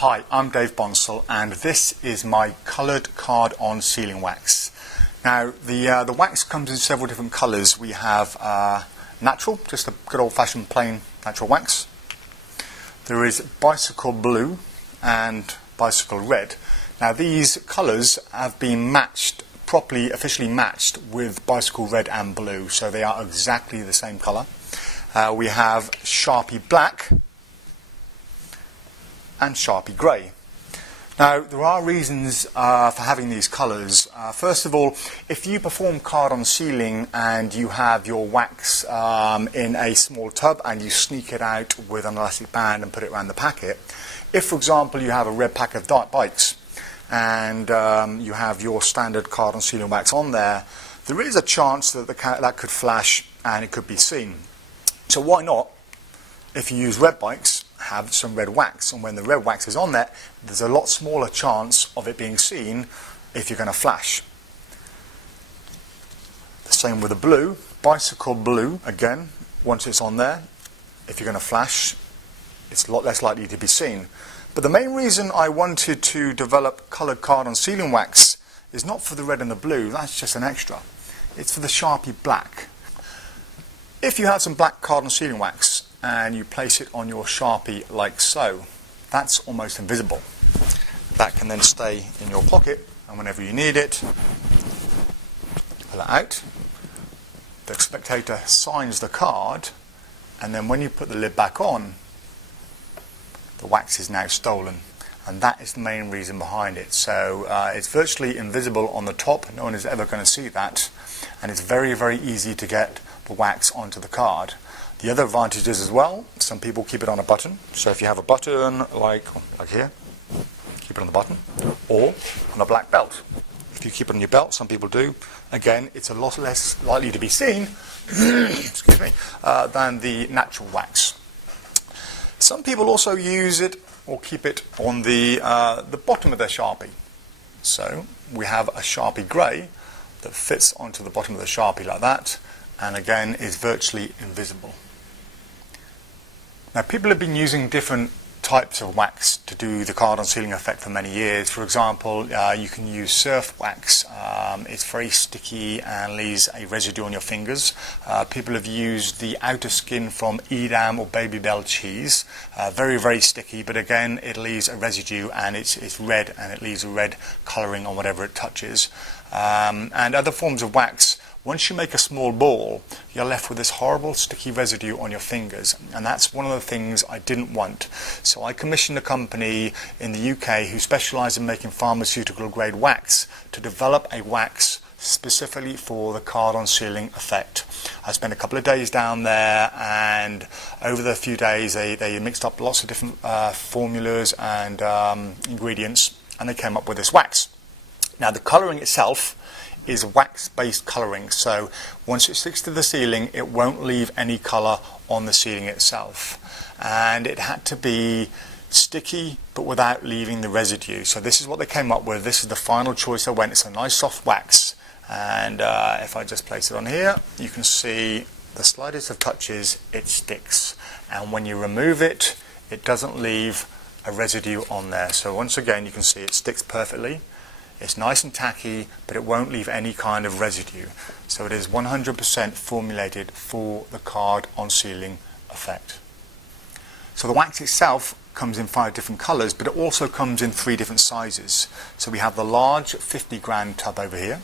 Hi, I'm Dave Bonsall and this is my coloured card-on sealing wax. Now the wax comes in several different colours. We have natural, just a good old-fashioned plain natural wax. There is bicycle blue and bicycle red. Now these colours have been matched, properly, officially matched with bicycle red and blue, so they are exactly the same colour. We have Sharpie black and Sharpie grey. Now there are reasons for having these colours. First of all, if you perform card-on sealing and you have your wax in a small tub and you sneak it out with an elastic band and put it around the packet, if for example you have a red pack of dirt bikes and you have your standard card-on sealing wax on there, there is a chance that that could flash and it could be seen. So why not, if you use red bikes, have some red wax, and when the red wax is on there, there's a lot smaller chance of it being seen if you're going to flash. The same with the blue, bicycle blue, again, once it's on there, if you're going to flash, it's a lot less likely to be seen. But the main reason I wanted to develop coloured card-on sealing wax is not for the red and the blue, that's just an extra. It's for the Sharpie black. If you have some black card-on sealing wax and you place it on your Sharpie like so, that's almost invisible. That can then stay in your pocket, and whenever you need it, pull it out. The spectator signs the card, and then when you put the lid back on, the wax is now stolen. And that is the main reason behind it. So it's virtually invisible on the top, no one is ever going to see that, and it's very, very easy to get the wax onto the card. The other advantages as well, some people keep it on a button. So if you have a button like here, keep it on the button, or on a black belt. If you keep it on your belt, some people do, again, it's a lot less likely to be seen excuse me, than the natural wax. Some people also use it or keep it on the bottom of their Sharpie. So we have a Sharpie grey that fits onto the bottom of the Sharpie like that, and again is virtually invisible. Now people have been using different types of wax to do the card-on sealing effect for many years. For example, you can use surf wax. It's very sticky and leaves a residue on your fingers. People have used the outer skin from Edam or Babybel cheese. Very, very sticky, but again it leaves a residue and it's red, and it leaves a red colouring on whatever it touches. And other forms of wax, once you make a small ball, you're left with this horrible sticky residue on your fingers, and that's one of the things I didn't want. So I commissioned a company in the UK who specialise in making pharmaceutical grade wax to develop a wax specifically for the card-on sealing effect. I spent a couple of days down there, and over the few days they mixed up lots of different formulas and ingredients, and they came up with this wax. Now the colouring itself is wax-based colouring, so once it sticks to the ceiling it won't leave any colour on the ceiling itself, and it had to be sticky but without leaving the residue. So this is what they came up with. This is the final choice I went. It's a nice soft wax, and if I just place it on here, you can see the slightest of touches it sticks, and when you remove it, it doesn't leave a residue on there. So once again you can see it sticks perfectly. It's nice and tacky, but it won't leave any kind of residue. So it is 100% formulated for the card-on sealing effect. So the wax itself comes in 5 different colours, but it also comes in 3 different sizes. So we have the large 50-gram tub over here.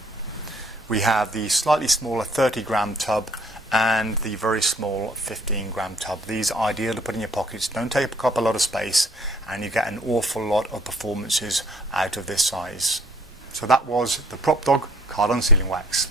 We have the slightly smaller 30-gram tub and the very small 15-gram tub. These are ideal to put in your pockets, don't take up a lot of space, and you get an awful lot of performances out of this size. So that was the PropDog card-on sealing wax.